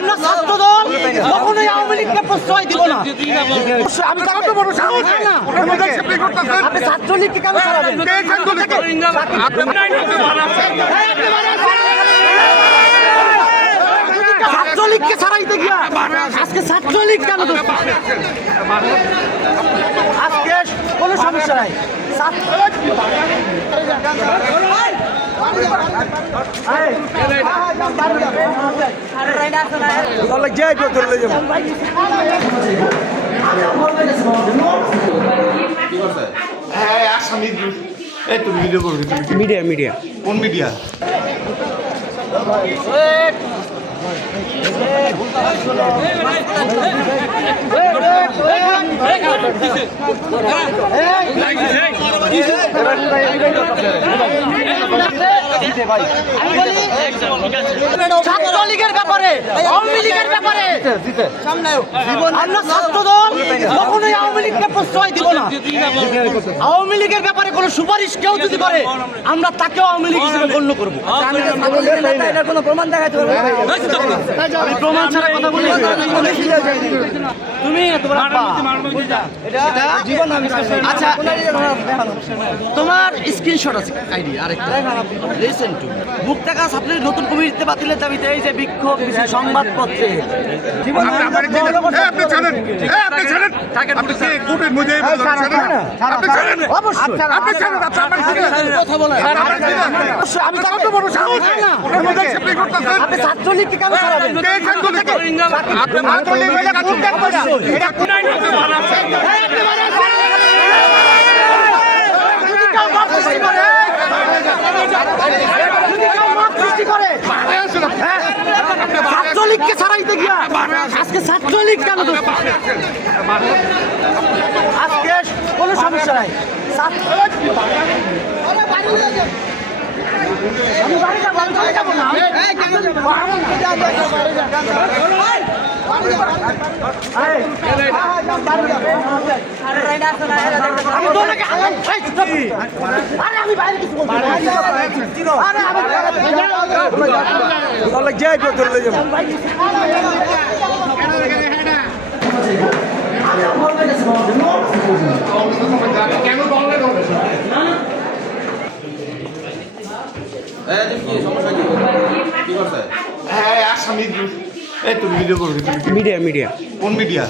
আমরা ছাত্র দল কখনোই আওয়ামী লীগকে প্রশ্রয় দিব না। আমি কত বড় সাহস না আপনি ছাত্রলীগকে কেন ছাড়াবেন? ছাত্রলীগকে ছাড়াইতে গিয়া আজকে ছাত্রলীগ কেন? আজকে কোনো সমস্যা নাই। মিডিয়া মিডিয়া কোন মিডিয়া? ছাত্রলীগের ব্যাপারে আওয়ামী লীগের ব্যাপারে আমরা ছাত্র দল কখনোই আওয়ামী লীগকে প্রশ্রয় দিব না। আওয়ামী লীগের ব্যাপারে কোনো সুপারিশ কেউ যদি করে আমরা তাকেও আওয়ামী লীগ হিসেবে গণ্য করবো। কোনো প্রমাণ দেখাতে পারবো? আমি প্রমাণ ছাড়া কথা বলি। তুমি আচ্ছা, তোমার স্ক্রিনশট আছে আইডি আরেকটা লিসেন টু মুক্তাকা ছাত্রলীগ নতুন কমিটিতে বাতিলের দাবিতে এই যে বিক্ষোভ মিছিল সংবাদপত্রে আমি কত বড় সাহস না আপনি ছাত্রলীগকে কেন ছাড়াবেন? ছাত্রলীগকে ছাড়াইতে গিয়া আজকে ছাত্রলীগ কেন? আজকে কোনো সমস্যা নাই। আমি বাড়ি যাবো, আমি চলে যাবো না। আমি বাইরে কিছু বলবো হ্যাঁ আসামি। এই তো ভিডিও করবি? মিডিয়া মিডিয়া কোন মিডিয়া?